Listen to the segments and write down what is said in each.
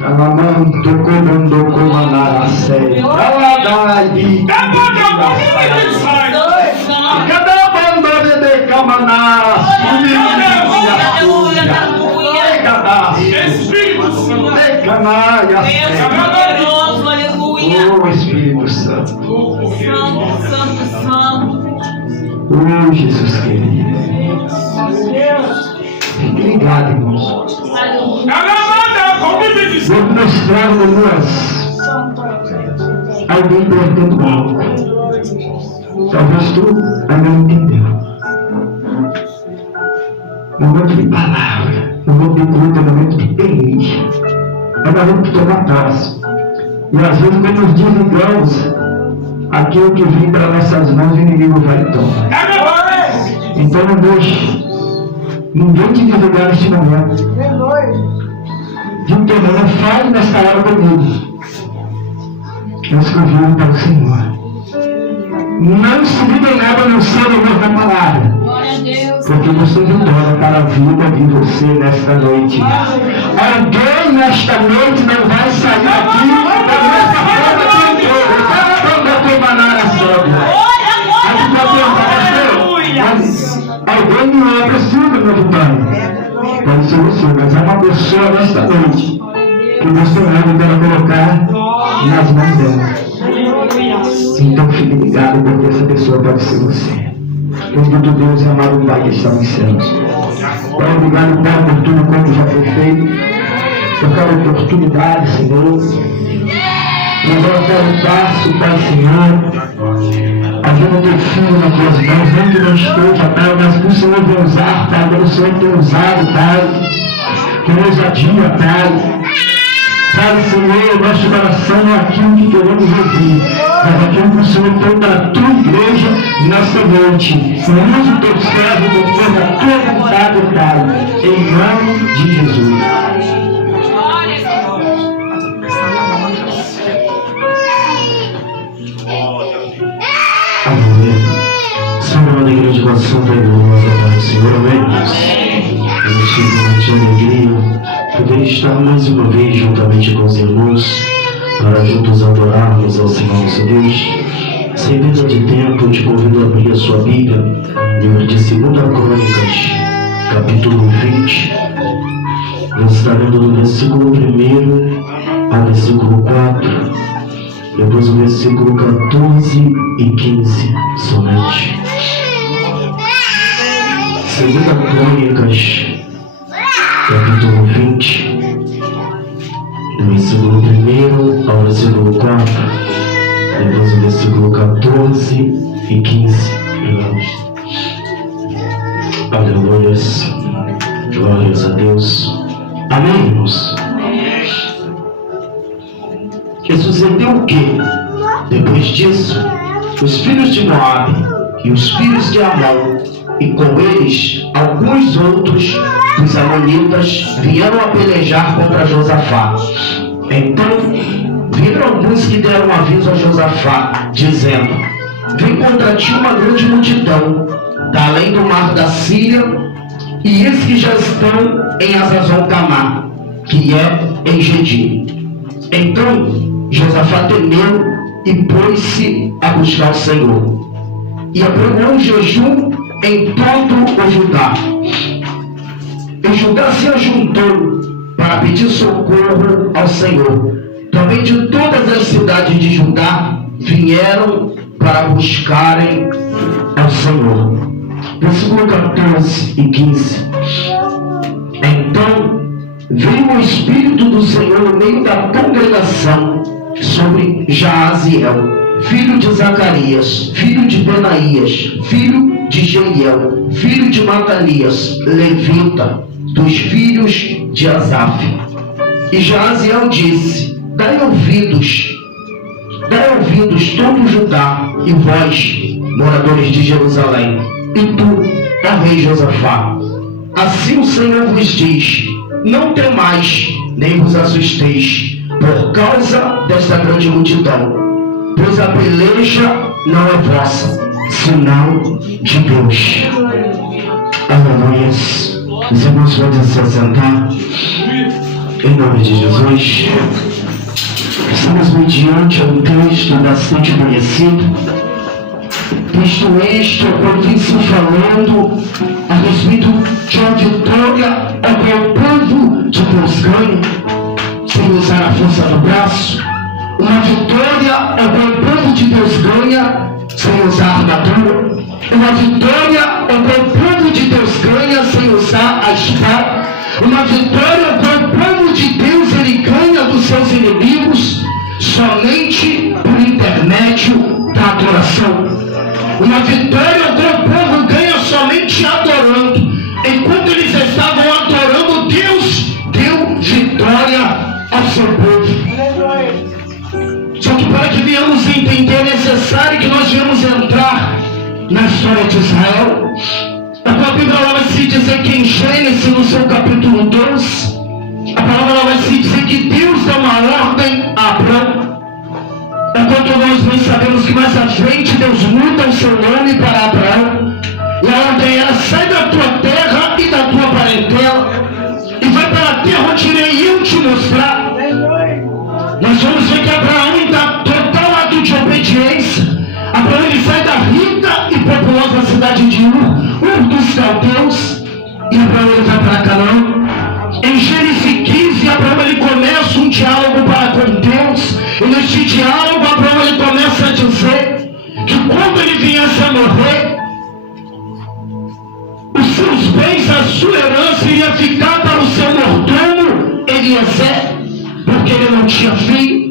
Amamando comando comanarase. Aladai. Cada banda de camanas. Espírito Santo. Oh, Espírito Santo. Oh, Jesus querido. Fique ligado, irmãos. Vou mostrar alguém perguntando algo. Talvez tu ainda não entendeu. Momento de palavra, momento de culto, momento de pedir. É momento de tomar posse. E às vezes, quando nos desligamos, aquilo que vem para nossas mãos, o inimigo vai e toma. Então não deixe ninguém te desligar neste momento. Não fale nesta hora comigo. Nós convidamos para o Senhor. Não se liga nada no seu amor da palavra. Porque você vitória para a vida de você nesta noite. Alguém nesta noite não vai sair daqui da mesma forma que entrou. Quando eu estou banana sobra. Alguém não é preciso, meu vitória. Pode ser você, mas é uma pessoa nesta noite que você vai para colocar nas mãos dela. Então fique ligado, porque essa pessoa pode ser você. Bendito Deus e amado Pai que está nos céus. Pai, obrigado, Pai, por tudo como já foi feito, por cada oportunidade, Senhor. E agora quero um passo, Pai, Senhor. Havendo teu filho nas tuas mãos, não que não esteja, Pai, mas que o Senhor vai usar, Pai, que o Senhor tem usado, Pai, com ousadia, Pai. Pai, Senhor, nosso coração não é aquilo que queremos ouvir, mas aquilo que o Senhor tem para a tua igreja nesta noite. Usa o teu servo conforme a tua vontade, Pai, em nome de Jesus. Senhor, alegria de coração da igreja, Pai, Senhor, amém. Eu estou de alegria poder estar mais uma vez juntamente com os irmãos para juntos adorarmos ao Senhor nosso Deus. Sem perda de tempo, eu te convido a abrir a sua Bíblia, livro de 2 Crônicas, capítulo 20. Nós estaremos do versículo 1 ao versículo 4, depois o versículo 14 e 15 somente. 2 Crônicas, capítulo 20, do versículo 1 ao versículo 4, depois o versículo 14 e 15. Aleluias, glórias a Deus. Amém, irmãos? Que sucedeu o quê? Depois disso, os filhos de Moabe e os filhos de Amon, e com eles alguns outros dos amonitas, vieram a pelejar contra Josafá. Então viram alguns que deram aviso a Josafá, dizendo: vem contra ti uma grande multidão da além do mar da Síria, e eis que já estão em Hazazon-Tamar, que é em Gedi. Então Josafá temeu e pôs-se a buscar o Senhor, e apregou um jejum em todo o Judá. E Judá se ajuntou para pedir socorro ao Senhor. Também de todas as cidades de Judá vieram para buscarem ao Senhor. Versículo 14 e 15. Então veio o Espírito do Senhor no meio da congregação sobre Jaaziel, filho de Zacarias, filho de Benaías, filho de Jeiel, filho de Matanias, levita, dos filhos de Asaf. E Jaaziel disse: dai ouvidos todo Judá, e vós, moradores de Jerusalém, e tu, ó rei Josafá. Assim o Senhor vos diz: não temais, nem vos assusteis, por causa desta grande multidão, pois a peleja não é vossa, senão de Deus. Aleluia. Os irmãos podem se assentar. Em nome de Jesus, estamos mediante um texto bastante conhecido, texto este, ao qual vem se falando a respeito de uma vitória ao qual o povo de Deus ganha, sem usar a força do braço, uma vitória ao qual o povo de Deus ganha, sem usar a armadura, uma vitória ao qual o povo de Deus ganha, sem usar a espada, uma vitória ao qual o povo de Deus ele ganha dos seus inimigos somente por intermédio da adoração. Uma vitória ao qual o povo ganha somente adorando. Enquanto eles estavam adorando, Deus deu vitória ao seu povo. Só que para que venhamos entender, é necessário que nós venhamos entrar na história de Israel. A Bíblia ela vai se dizer que em Gênesis, no seu capítulo 12, a palavra ela vai se dizer que Deus dá uma ordem a Abraão. Enquanto nós não sabemos que mais à frente Deus muda o seu nome para Abraão. E a ordem era: sai da tua terra e da tua parentela e vai para a terra onde irei eu te mostrar. Nós vamos ver que Abraão está total ato de obediência. Abraão ele sai da rica e populosa cidade de Ur dos Caldeus, e Abraão ele vai para Canaã. Em Gênesis 15, Abraão ele começa um diálogo para com Deus. E neste diálogo, Abraão ele começa a dizer que quando ele viesse a morrer, os seus bens, a sua herança iria ficar para o seu mordomo Eliezer, porque ele não tinha filho.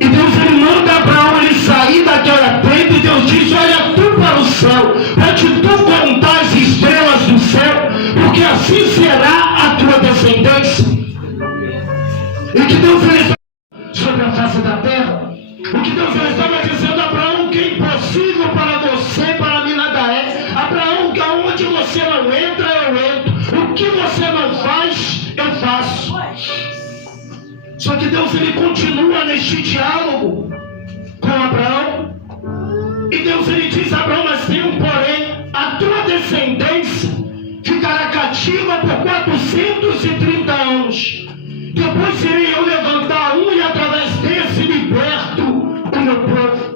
E Deus ele manda Abraão ele sair daquela tenda, e Deus diz: olha tu para o céu, para que tu contar as estrelas do céu, porque assim será a tua descendência. E que Deus ele sobre a face da terra, o que Deus ele estava dizendo a Abraão, que é impossível para você, para mim nada é. Abraão, que aonde você não entra, eu entro. O que você não faz, eu faço. Só que Deus ele continua neste diálogo com Abraão. E Deus ele diz a Abraão: mas tem um porém, a tua descendência ficará cativa por 430 anos. Depois irei eu levantar um, e através desse liberto o meu povo.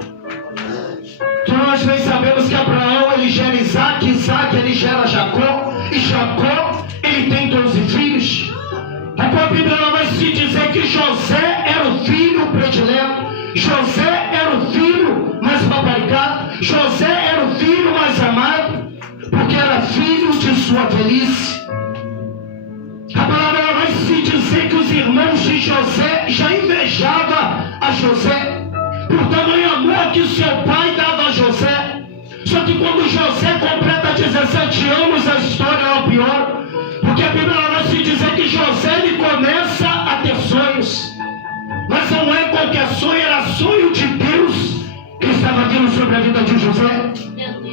Então nós bem sabemos que Abraão ele gera Isaac, Isaac ele gera Jacó, e Jacó ele tem 12 filhos. A Bíblia ela vai se dizer que José era o filho predileto, José era o filho mais paparicado, José era o filho mais amado, porque era filho de sua velhice. A palavra ela vai se dizer que os irmãos de José já invejavam a José, por tamanho amor que seu pai dava a José. Só que quando José completa 17 anos, a história é o pior. Porque a Bíblia vai se dizer que José ele começa a ter sonhos. Mas não é qualquer sonho, era sonho de Deus que estava vindo sobre a vida de José.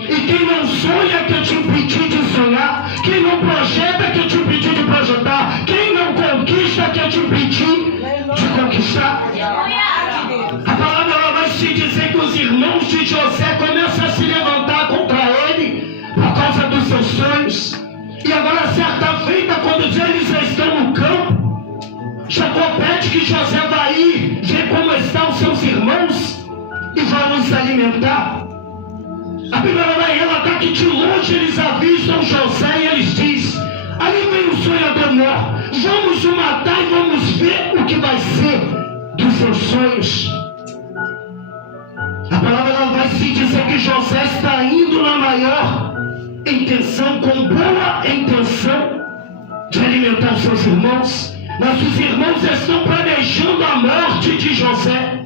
E quem não sonha quer te impedir de sonhar. Quem não projeta quer te impedir de projetar. Quem não conquista quer te impedir de conquistar. A palavra ela vai se dizer que os irmãos de José começam a se levantar contra ele por causa dos seus sonhos. E agora, certa feita, quando eles já estão no campo, Jacó pede que José vá ir ver como estão os seus irmãos e vamos alimentar. A Bíblia vai relatar que de longe eles avistam José e eles dizem: ali vem o sonhador mor, vamos o matar e vamos ver o que vai ser dos seus sonhos. A palavra ela vai se dizer que José está indo na maior intenção, com boa intenção de alimentar os seus irmãos, mas os irmãos estão planejando a morte de José.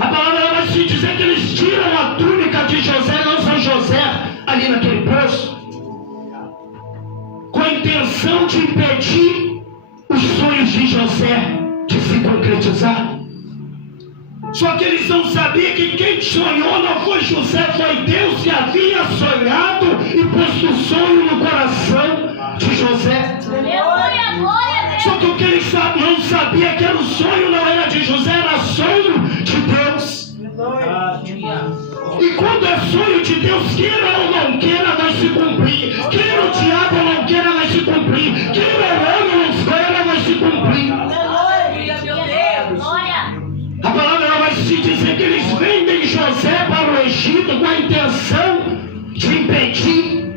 A palavra vai se dizer que eles tiram a túnica de José e lançam José ali naquele poço, com a intenção de impedir os sonhos de José de se concretizar. Só que eles não sabiam que quem sonhou não foi José, foi Deus que havia sonhado e posto o sonho no coração de José. Só que o que eles não sabiam é que era o sonho, não era de José, era sonho de Deus. E quando é sonho de Deus, queira ou não queira, vai se cumprir. Queira o diabo ou não queira, vai se cumprir. Queira o homem ou não queira, vai se cumprir. dizer que eles vendem José para o Egito com a intenção de impedir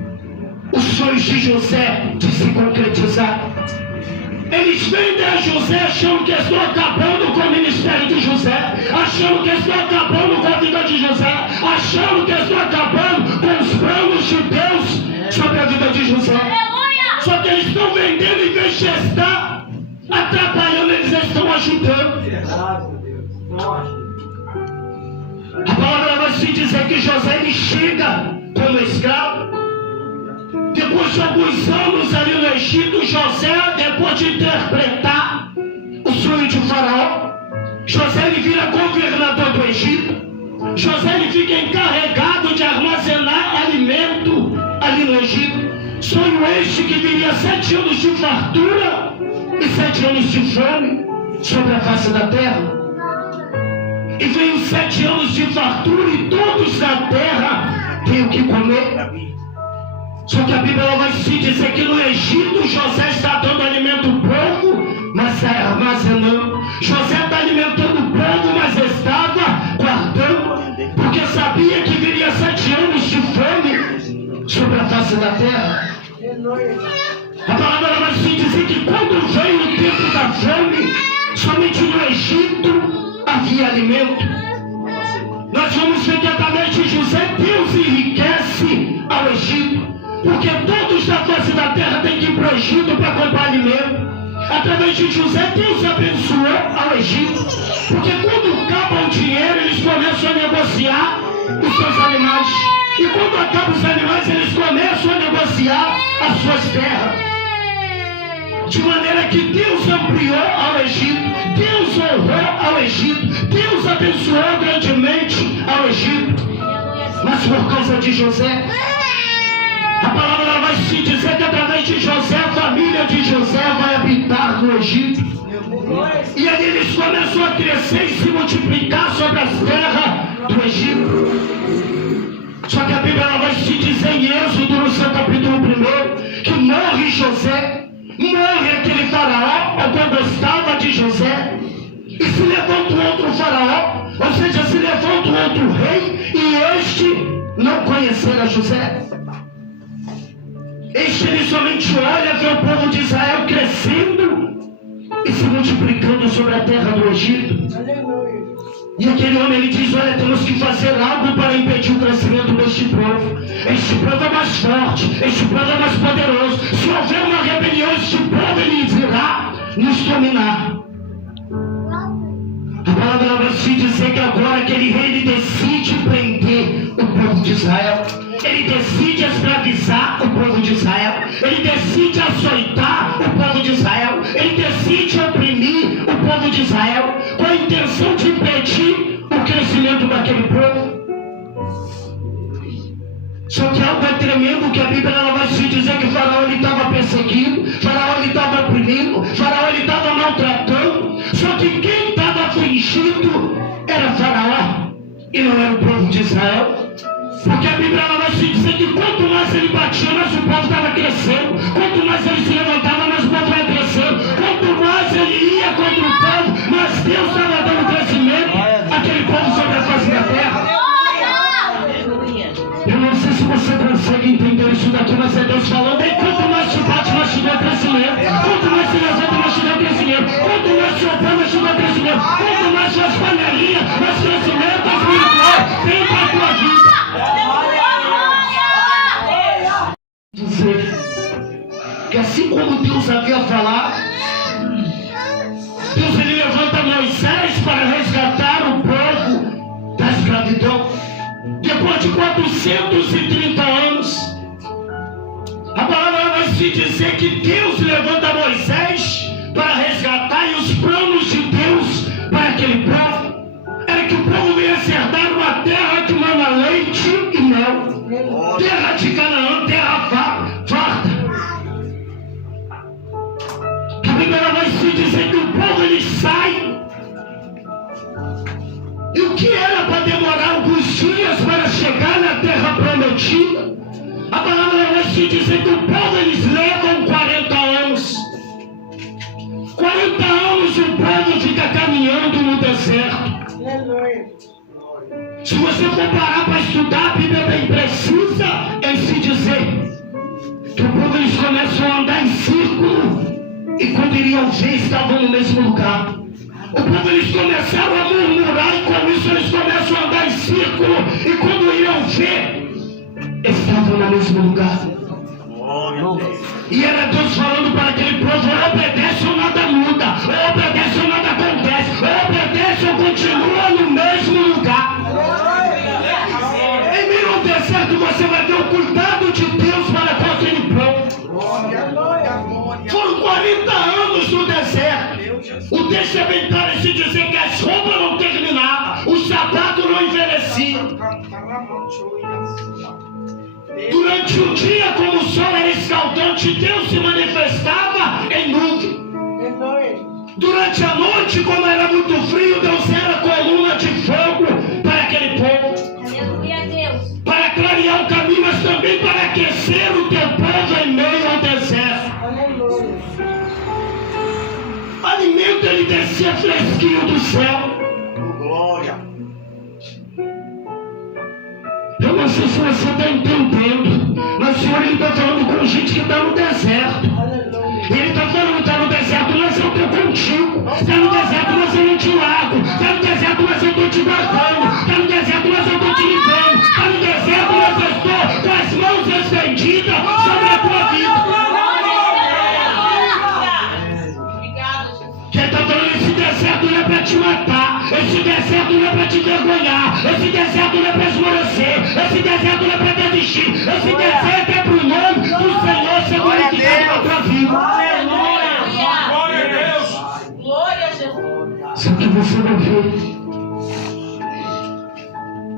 os sonhos de José de se concretizar. Eles vendem a José achando que estão acabando com o ministério de José, achando que estão acabando com a vida de José, achando que estão acabando com os planos de Deus sobre a vida de José. Só que eles estão vendendo em vez de estar atrapalhando, eles estão ajudando. A palavra vai se dizer que José ele chega como escravo. Depois de alguns anos ali no Egito, José, depois de interpretar o sonho de Faraó, José ele vira governador do Egito. José ele fica encarregado de armazenar alimento ali no Egito. Sonho este que viria 7 anos de fartura e 7 anos de fome sobre a face da terra. E veio 7 anos de fartura e todos na terra têm o que comer. Só que a Bíblia vai se dizer que no Egito José está dando alimento pouco, mas está armazenando. José está alimentando pouco, mas estava guardando, porque sabia que viria 7 anos de fome sobre a face da terra. A palavra vai se dizer que quando veio o tempo da fome, somente no Egito havia alimento. Nós vamos ver que através de José Deus enriquece ao Egito. Porque todos da face da terra têm que ir para o Egito para comprar alimento. Através de José, Deus abençoou ao Egito. Porque quando acaba o dinheiro, eles começam a negociar os seus animais. E quando acabam os animais, eles começam a negociar as suas terras. De maneira que Deus ampliou ao Egito, Deus honrou ao Egito, Deus abençoou grandemente ao Egito. Mas por causa de José, a palavra vai se dizer que através de José, a família de José vai habitar no Egito. E ali eles começam a crescer e se multiplicar sobre as terras do Egito. Só que a Bíblia vai se dizer em Êxodo, no seu capítulo 1, que morre José, morre aquele faraó, quando gostava de José, e se levanta um outro faraó, ou seja, se levanta um outro rei, e este não conhecera José. Este ele somente olha, vê o povo de Israel crescendo e se multiplicando sobre a terra do Egito. E aquele homem ele diz: olha, temos que fazer algo para impedir o crescimento deste povo. Este povo é mais forte, este povo é mais poderoso. Se houver uma rebelião, este povo ele virá nos dominar. A palavra vai se dizer que agora aquele rei ele decide prender o povo de Israel. Ele decide escravizar o povo de Israel. Ele decide açoitar o povo de Israel. Ele decide oprimir o povo de Israel com a intenção de impedir o crescimento daquele povo. Só que algo é tremendo, que a Bíblia ela vai se dizer que Faraó ele estava perseguindo, Faraó ele estava oprimindo, Faraó ele estava maltratando. Só que quem estava afligido era Faraó e não era o povo de Israel. Porque a Bíblia ela vai se dizer que quanto mais ele batia, mais o povo estava crescendo. Quanto mais ele se levantava, mais o povo estava crescendo. Quanto mais ele ia contra o povo, mais Deus estava dando crescimento àquele povo sobre a face da terra. Eu não sei se você consegue entender isso daqui, mas é Deus falando. E quanto mais te bate, mais te dá crescimento. Quanto mais se levanta, mais te dá crescimento. Quanto mais se opõe, mais te dá crescimento. Quanto mais faz panelinha, mais crescimento espiritual tem para a tua vida. Dizer que assim como Deus havia falado, Deus ele levanta Moisés para resgatar o povo da escravidão. Depois de 430 anos, a palavra vai se dizer que Deus levanta Moisés para resgatar, e os planos de Deus para aquele povo era que o povo viesse herdar uma terra que mana leite e mel, terra de Canaã, terra farta. A Bíblia vai se dizer que o povo ele sai. E o que era para demorar alguns dias para chegar na terra prometida, a palavra vai se dizer que o povo eles levam 40 anos. 40 anos o povo fica caminhando no deserto. Se você for parar para estudar, a Bíblia é bem precisa em se dizer que o povo eles começam a andar em círculo e quando iriam ver estavam no mesmo lugar. O povo eles começaram a murmurar e com isso eles começam a andar em círculo e quando iriam ver estavam no mesmo lugar. E era Deus falando para aquele povo: ou obedece ou nada muda, ou obedece ou nada acontece, ou obedece ou continua no mesmo lugar. Em meio ao deserto você vai ter o cuidado de Deus para com aquele povo. Foram 40 anos no deserto. O texto é bem claro em se dizer que as roupas não terminavam, o sapato não envelhecia. Durante o dia, como o sol era escaldante, Deus se manifestava em nuvem. Durante a noite, como era muito frio, Deus era coluna de fogo para aquele povo. Para clarear o caminho, mas também para aquecer o teu povo em meio ao deserto. Alimento ele descia fresquinho do céu. Glória. Eu não sei se você está entendendo, mas o Senhor está falando com gente que está no deserto. Ele está falando: está no deserto, mas eu estou contigo. Está no deserto, mas eu não te largo. Está no deserto, mas eu estou te guardando. Está no deserto, mas eu estou te livrando. Está no deserto, mas eu estou com as mãos estendidas sobre a tua vida. Quem está falando: esse deserto não é para te matar. Esse deserto não é para te vergonhar. Esse deserto não é para esmorecer. Esse deserto não é para desistir. Esse deserto é para o nome do Senhor ser glorificado na tua vida. Glória a Deus. Glória a Jesus. Só que você vai ver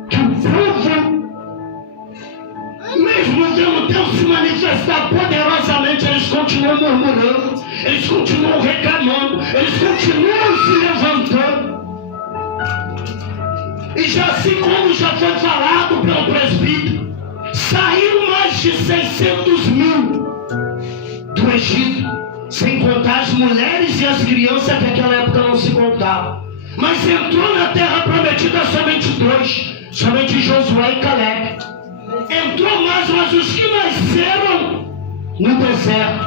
que o povo, mesmo vendo Deus se manifestar poderosamente, eles continuam murmurando, eles continuam reclamando, eles continuam se levantando. E já assim como já foi falado pelo presbítero, saíram mais de 600 mil do Egito, sem contar as mulheres e as crianças que naquela época não se contavam. Mas entrou na terra prometida somente 2, somente Josué e Caleb. Entrou mais, mas os que nasceram no deserto.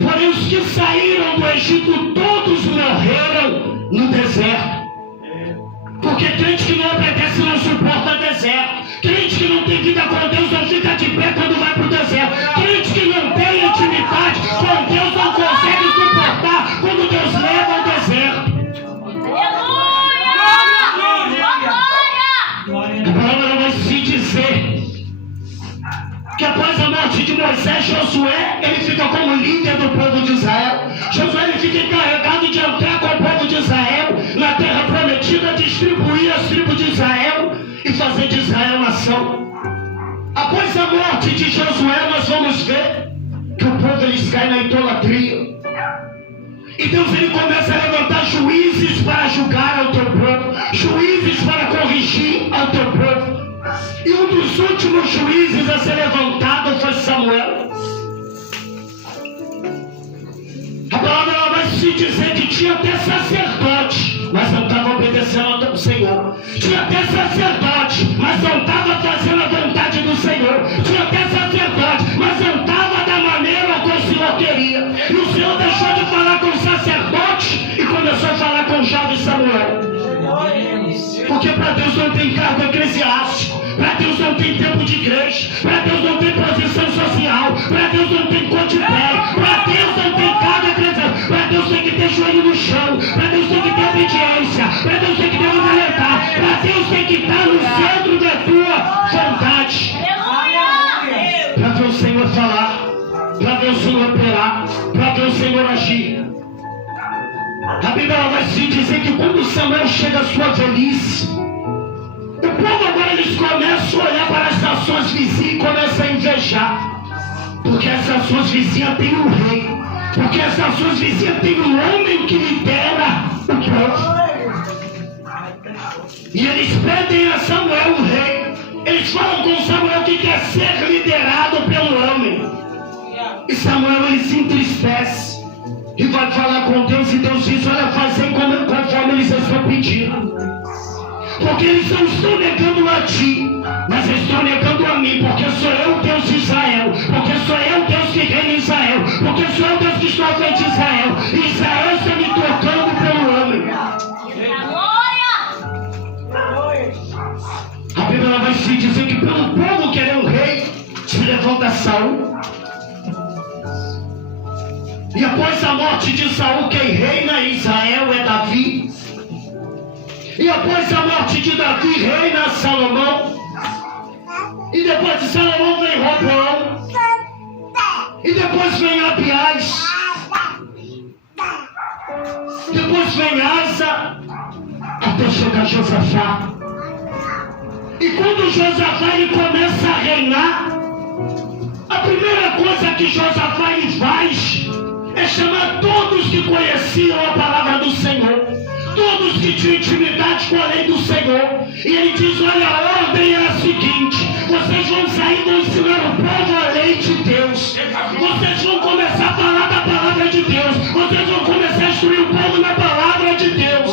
Porém os que saíram do Egito todos morreram no deserto. Porque crente que não obedece não suporta deserto. Crente que não tem vida com Deus não fica de pé quando vai para o deserto. Crente que não tem intimidade com Deus não consegue suportar quando Deus leva ao deserto. A palavra vai se dizer que após a morte de Moisés, Josué ele fica como líder do povo de Israel. Josué ele fica encarregado de entrar com o povo de Israel na terra prometida, distribuir as tribos de Israel e fazer de Israel nação. Após a morte de Josué, nós vamos ver que o povo eles caem na idolatria. E Deus ele começa a levantar juízes para julgar ao teu povo, juízes para corrigir ao teu povo. E um dos últimos juízes a ser levantado foi Samuel. A palavra ela vai se dizer que tinha até sacerdote, mas não estava obedecendo ao Senhor. Tinha até sacerdote, mas não estava fazendo a vontade do Senhor. Tinha até sacerdote, mas não estava da maneira como o Senhor queria. E o Senhor deixou de falar com o sacerdote e começou a falar com o jovem Samuel. Porque para Deus não tem cargo eclesiástico, para Deus não tem tempo de igreja, para Deus não tem posição social, para Deus não tem cor de pele, para Deus não tem cargo eclesiástico, para Deus tem que ter joelho no chão, para Deus tem que ter obediência, para Deus tem que ter fundamentar, para Deus tem que estar no centro da tua vontade. Para ver o Senhor falar, para ver o Senhor operar, para ver o Senhor agir. A Bíblia vai se dizer que quando Samuel chega à sua velhice, o povo agora eles começam a olhar para as nações vizinhas e começam a invejar. Porque as nações vizinhas têm um rei. Porque as nações vizinhas têm um homem que lidera o povo. E eles pedem a Samuel um rei. Eles falam com Samuel que quer ser liderado pelo homem. E Samuel ele se entristece. E vai falar com Deus e Deus diz, olha, fazer conforme eles estão pedindo. Porque eles não estão negando a ti, mas estão negando a mim, porque sou eu o Deus de Israel, porque sou eu o Deus que reina em Israel, porque sou eu o Deus que estou à frente de Israel. Israel está me trocando pelo homem. A Bíblia vai se dizer que pelo povo querer um rei, se levanta Saul. E após a morte de Saul, quem reina em Israel é Davi. E após a morte de Davi, reina Salomão. E depois de Salomão vem Roboão. E depois vem Abiás. Depois vem Asa. Até chegar Josafá. E quando Josafá ele começa a reinar, a primeira coisa que Josafá ele faz é chamar todos que conheciam a palavra do Senhor, todos que tinham intimidade com a lei do Senhor. E ele diz, olha, a ordem é a seguinte, vocês vão sair e vão ensinar o povo a lei de Deus. Vocês vão começar a falar da palavra de Deus. Vocês vão começar a instruir o povo na palavra de Deus.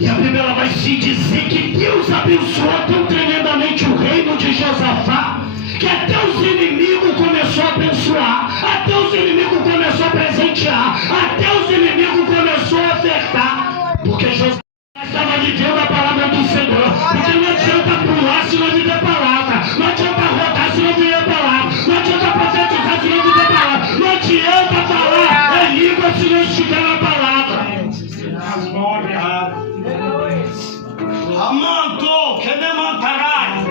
E a Bíblia vai se dizer que Deus abençoou tão tremendamente o reino de Josafá, que até os inimigos começou a abençoar, até os inimigos começou a presentear, até os inimigos começou a ofertar, porque Josafá estava vivendo a palavra do Senhor. Porque não adianta pular se não viver palavra, não adianta rodar se não viver palavra, não adianta profetizar se não viver palavra, não adianta falar em língua se não estiver na palavra. Amantou, que demantará.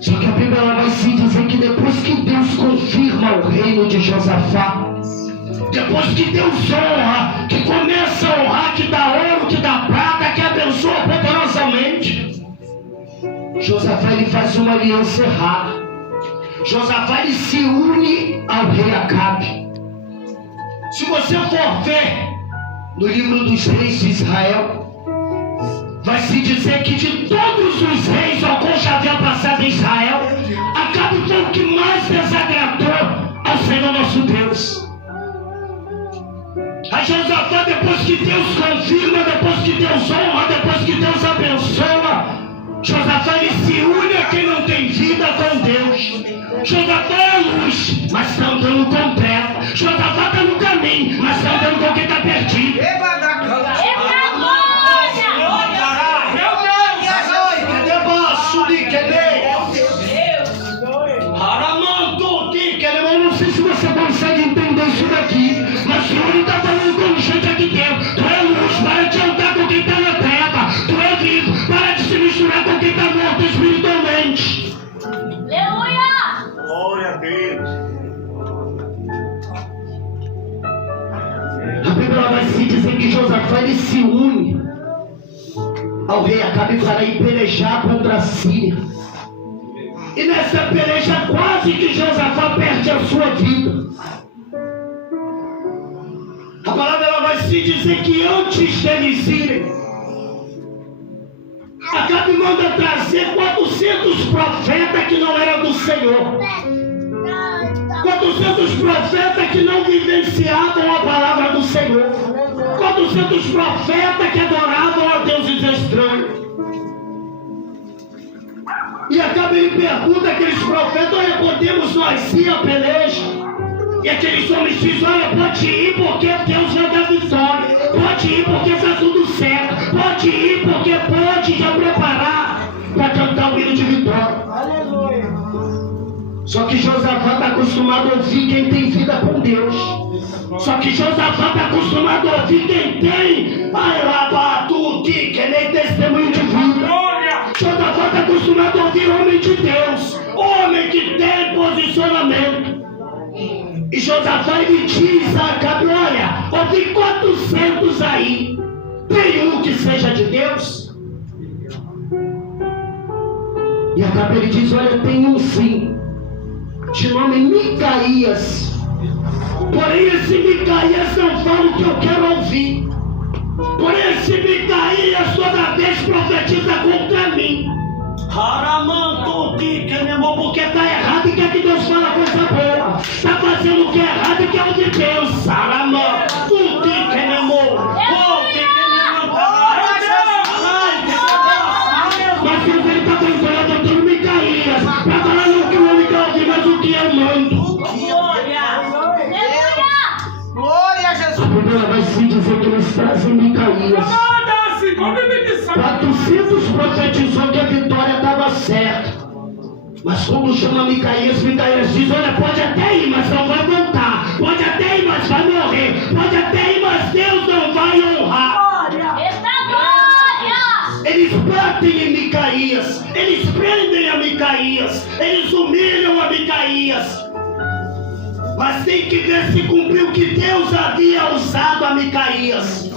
Só que a Bíblia vai se dizer que depois que Deus confirma o reino de Josafá, depois que Deus honra, que começa a honrar, que dá ouro, que dá prata, que abençoa poderosamente, Josafá ele faz uma aliança errada. Josafá ele se une ao rei Acabe. Se você for ver no livro dos reis de Israel, vai se dizer que de todos os reis ao qual já havia passado em Israel, Acabe foi o que mais desagradou ao Senhor nosso Deus. A Josafá, depois que Deus confirma, depois que Deus honra, depois que Deus abençoa, Josafá ele se une a quem não tem vida com Deus. Josafá é luz, mas está andando com treva. Josafá está no caminho, mas está andando com quem está perdido. Eu não sei se você consegue entender isso daqui, mas o Senhor está falando com gente aqui dentro. Tu é luz, para de andar com quem está na terra. Tu é vivo, para de se misturar com quem está morto espiritualmente. Aleluia! Glória a Deus. A Bíblia vai se dizer que Josafá ele se une ao rei Acabe para ir pelejar contra a Síria. E nessa peleja quase que Josafá perde a sua vida. A palavra ela vai se dizer que antes deles irem, Acabe manda trazer 400 profetas que não eram do Senhor. 400 profetas que não vivenciavam a palavra do Senhor. 400 profetas que adoravam a deuses estranhos. E Acabe ele pergunta àqueles profetas, olha, podemos nós ir à peleja? E aqueles homens dizem, olha, pode ir porque Deus vai dar vitória. Pode ir porque está tudo certo. Pode ir porque pode já preparar para cantar o hino de vitória. Aleluia. Só que Josafá está acostumado a ouvir quem tem vida com Deus. Só que Josafá está acostumado a ouvir quem tem que nem testemunho de vida. Josafá está acostumado a ouvir homem de Deus, homem que tem posicionamento. E Josafá ele diz a Acabe, olha, ouvi 400 aí, tem um que seja de Deus? E Acabe ele diz, olha, tem um sim, de nome Micaías. Porém esse Micaías não fala o que eu quero ouvir. Porém esse Micaías toda vez profetiza contra mim. Porque está errado e quer que Deus fale coisa boa. Está fazendo o que é errado e quer o de Deus. Mas Deus ele está controlando doutor Micaías. Para falar não que o homem quer ouvir, mas o que eu mando. Glória a Jesus. A Bíblia vai se dizer que eles trazem Micaías. 400 profetizou que a vitória estava certa. Mas quando chama Micaías, Micaías diz: olha, pode até ir, mas não vai voltar. Pode até ir, mas vai morrer. Pode até ir, mas Deus não vai honrar. Eles batem em Micaías. Eles prendem a Micaías. Eles humilham a Micaías. Mas tem que ver se cumpriu o que Deus havia usado a Micaías.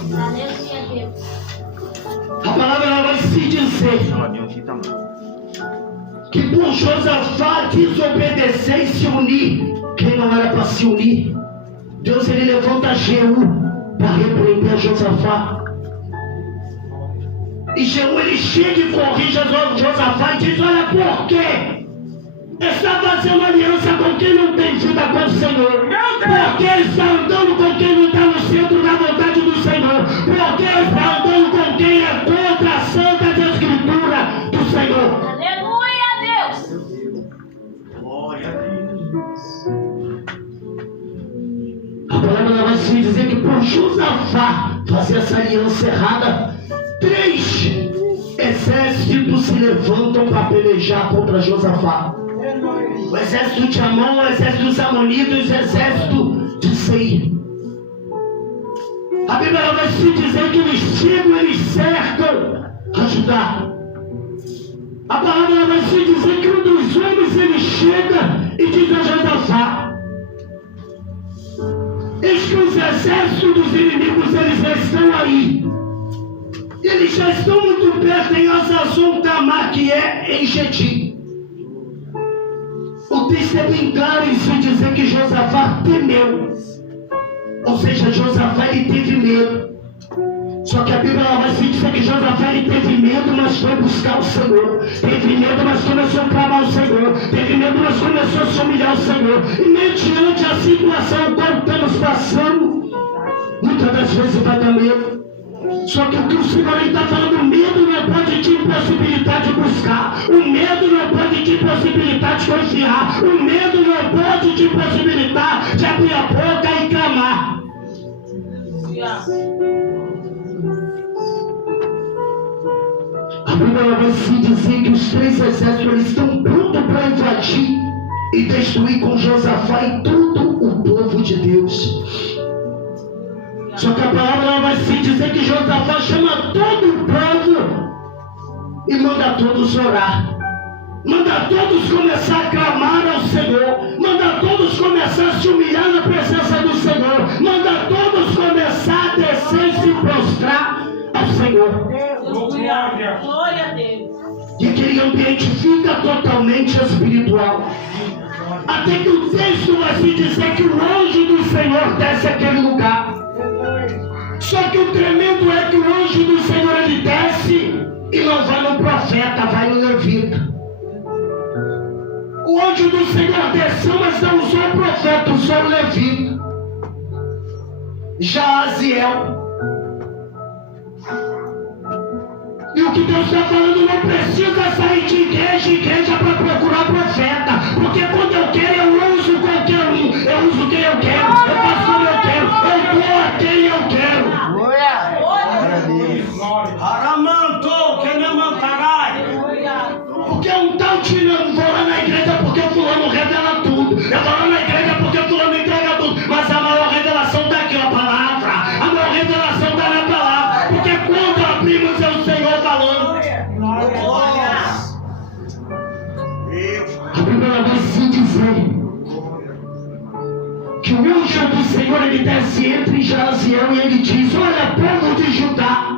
A palavra ela vai se dizer que por Josafá desobedecer e se unir, quem não era para se unir, Deus ele levanta Jeú para repreender Josafá. E Jeú ele chega e corrige Josafá e diz: olha, por quê? Está fazendo aliança com quem não tem vida com o Senhor. Porque está andando com quem não está no centro da vontade do Senhor. Porque está andando com quem é contra a santa escritura do Senhor. Aleluia, Deus. Glória a Deus. A palavra vai se dizer que por Josafá fazer essa aliança errada, 3 exércitos se levantam para pelejar contra Josafá. O exército de Amon, o exército dos Amonitas, o exército de Seir. A Bíblia vai se dizer que eles chegam, eles cercam a Judá. A palavra vai se dizer que um dos homens ele chega e diz a Josafá: eis que os exércitos dos inimigos eles já estão aí. Eles já estão muito perto em Hazazon Tamar, que é em Gedi. O texto é bem claro em se dizer que Josafá temeu. Ou seja, Josafá ele teve medo. Só que a Bíblia vai se dizer que Josafá ele teve medo, mas foi buscar o Senhor. Teve medo, mas começou a clamar o Senhor. Teve medo, mas começou a se humilhar o Senhor. E mediante a situação qual estamos passando, muitas das vezes vai dar medo. Só que o que o Senhor está falando, o medo não pode te impossibilitar de buscar. O medo não pode te impossibilitar de confiar. O medo não pode te impossibilitar de abrir a boca e clamar. A Bíblia vai se dizer que os 3 exércitos eles estão prontos para invadir e destruir com Josafá e todo o povo de Deus. Só que a palavra vai se dizer que Josafá chama todo o povo e manda todos orar. Manda todos começar a clamar ao Senhor. Manda todos começar a se humilhar na presença do Senhor. Manda todos começar a descer e se prostrar ao Senhor. Glória a Deus. E aquele ambiente fica totalmente espiritual. Até que o texto vai se dizer que o anjo do Senhor desce àquele lugar. Só que o tremendo é que o anjo do Senhor ele desce e não vai no profeta, vai no levita. O anjo do Senhor desceu, mas não usou o profeta, usou o levita. Jaziel. E o que Deus está falando, não precisa sair de igreja em igreja para procurar profeta. Porque quando eu quero, eu uso qualquer um. Eu uso quem eu quero, eu faço como eu quero, eu dou a quem eu quero. Glória a Deus. Porque um tal tirando, vou lá na igreja porque o fulano revela tudo. Eu vou lá na igreja porque o fulano entrega tudo. Mas a maior revelação está aqui, a palavra. A maior revelação está na palavra. Porque quando abrimos é o Senhor falando. A Bíblia vai se dizer que o anjo do Senhor ele desce entre Jaziel e ele diz: olha, povo de Judá,